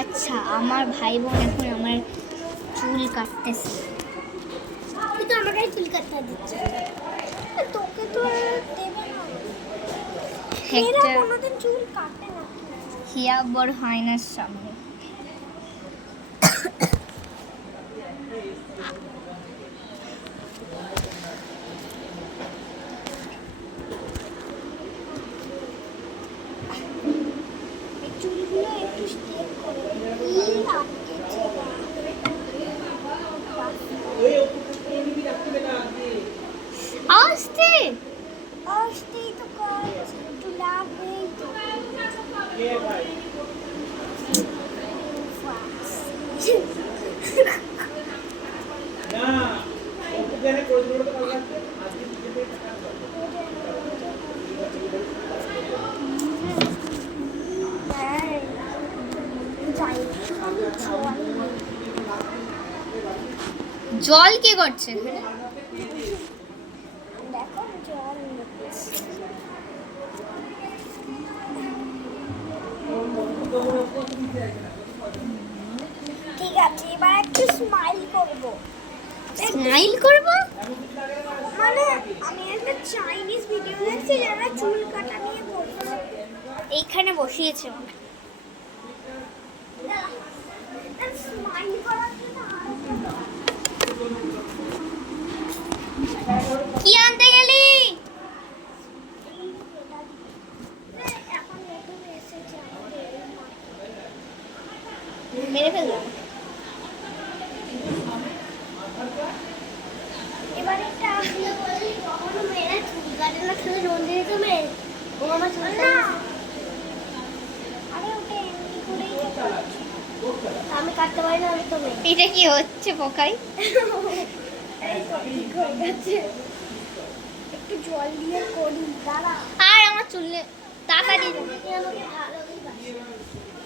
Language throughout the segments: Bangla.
আচ্ছা, আমার ভাই বোন এখন আমার চুল কাটতেছে। তুই তো আমাকে চুল কাটতে দিচ্ছিস, তোকে তো দেবে না। এরা একটা কোনোদিন চুল কাটে না। হিয়া বড় হয় না সামনে। এই চুলগুলো একটু স্ট্রেট করে আটকেছে না। আস্তে আসতেই তো কাজ একটু লাগবেই তো। জল কে করছে? দেখো জল নিচ্ছে। ঠিক আছে, এবার একটু স্মাইল করবো। স্মাইল করব? মানে আমি একটা চাইনিজ ভিডিও দেখছি যারা চুল কাটা নিয়ে বলছে। এইখানে বসিয়েছে। স্মাইল করার জন্য কি আনতে গেলি? এখন নতুন এসেছে আমাদের। মেরে ফেললাম। এবার একটা কখনো মেয়েরা চুল কাটে না, শুধু রোদে তো মেয়ে। ও আমার চুল না, আরে ওটা এমনি করেই আমি কাটতে পারি না, আমি তো মেয়ে। এটা কি হচ্ছে পোকাই? এই তো ঠিক হয়ে গেছে। একটু জল দিয়ে করি, দাঁড়া। আর আমার চুলে টাকা দিয়ে দে। তুই আমাকে ভালোই বাসিস।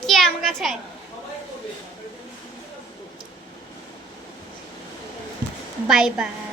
কে আমার কাছে আয়। Bye bye.